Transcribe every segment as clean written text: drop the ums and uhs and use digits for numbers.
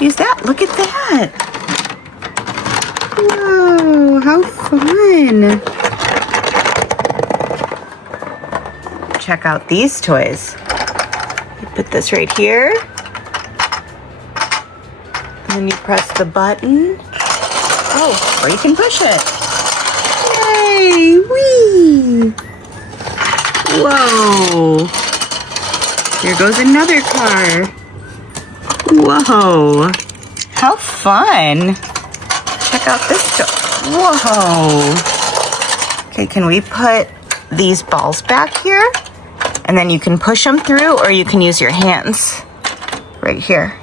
use that. Look at that. Whoa, how fun. Check out these toys. You put this right here. And then you press the button. Oh, or you can push it. Yay! Whee! Whoa! Here goes another car. Whoa! How fun! Check out this toy. Whoa! Okay, can we put these balls back here? And then you can push them through, or you can use your hands. Right here.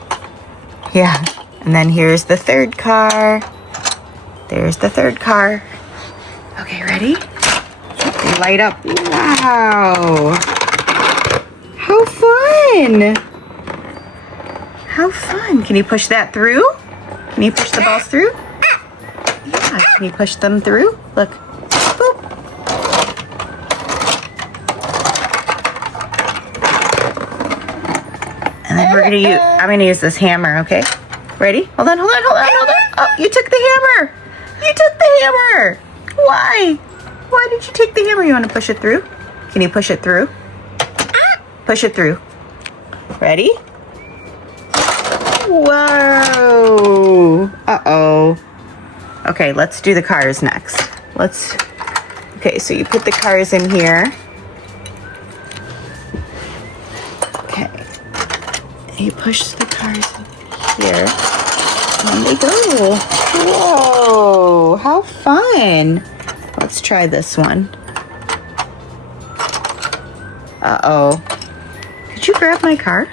Yeah. And then here's the third car. There's the third car. Okay, ready? They light up. Wow! How fun! How fun! Can you push that through? Can you push the balls through? Yeah, can you push them through? Look. Boop. And then I'm gonna use this hammer, okay? Ready? Hold on. Oh, you took the hammer! You took the hammer! Why? Why did you take the hammer? You wanna push it through? Can you push it through? Push it through. Ready? Whoa! Uh-oh. Okay, let's do the cars next. Okay, so you put the cars in here. Okay. You push the cars in here. And they go. Whoa! How fun! Let's try this one. Uh-oh. Did you grab my car?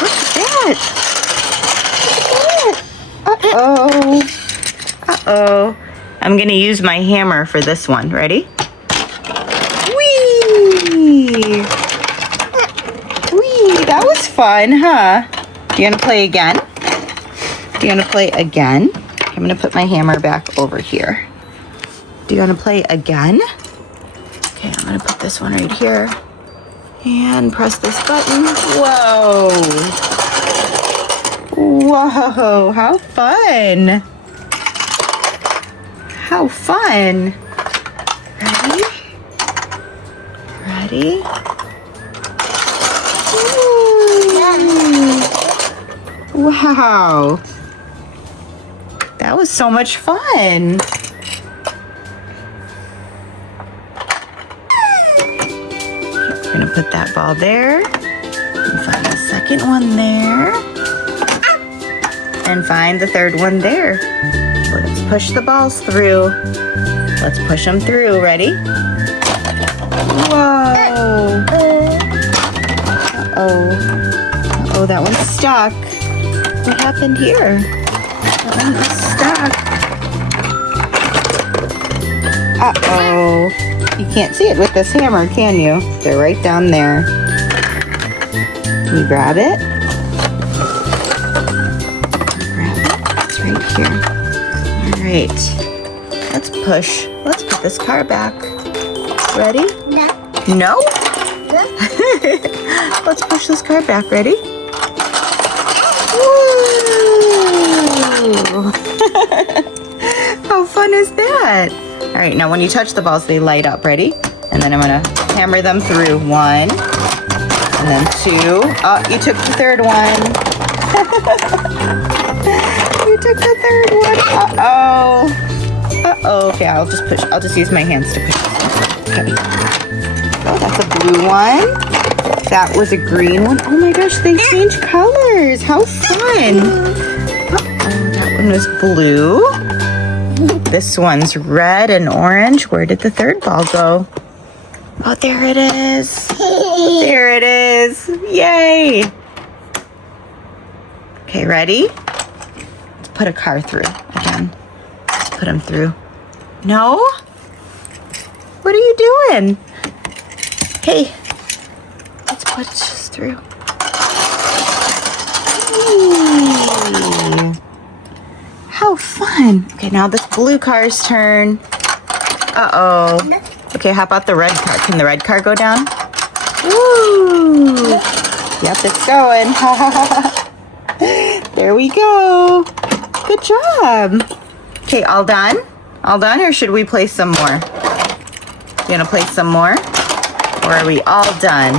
What's that? Uh-oh. Uh-oh. I'm gonna use my hammer for this one. Ready? Whee! Whee! That was fun, huh? Do you wanna play again? Do you wanna play again? I'm gonna put my hammer back over here. Do you wanna play again? Okay, I'm gonna put this one right here. And press this button. Whoa! Whoa, how fun! How fun! Ready? Ready? Ooh. Wow! That was so much fun! We're gonna put that ball there. And find the second one there. And find the third one there. Let's push the balls through. Let's push them through. Ready? Whoa! Uh-oh. Uh-oh, that one's stuck. What happened here? That one is stuck. Uh-oh. You can't see it with this hammer, can you? They're right down there. Can you grab it? It's right here. All right. Let's push. Let's put this car back. Ready? No. No? Let's push this car back. Ready? Woo! How fun is that? All right, now when you touch the balls, they light up. Ready? And then I'm gonna hammer them through. 1, and then 2. Oh, you took the third one. You took the third one. Uh-oh. Uh-oh. Okay, I'll just use my hands to push this one. Okay. Oh, that's a blue one. That was a green one. Oh my gosh, they changed colors. How fun. Uh-oh, that one was blue. This one's red and orange. Where did the third ball go? Oh, there it is. There it is. Yay. Okay, ready? Let's put a car through again. Let's put them through. No? What are you doing? Hey, let's put this through. Yay. How fun. Okay, now this blue car's turn. Uh-oh. Okay, how about the red car? Can the red car go down? Woo! Yep, it's going. There we go. Good job. Okay, all done? All done, or should we play some more? You wanna play some more? Or are we all done?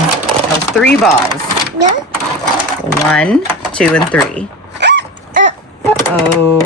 Those 3 balls. Yeah. 1, 2, and 3. Uh-oh.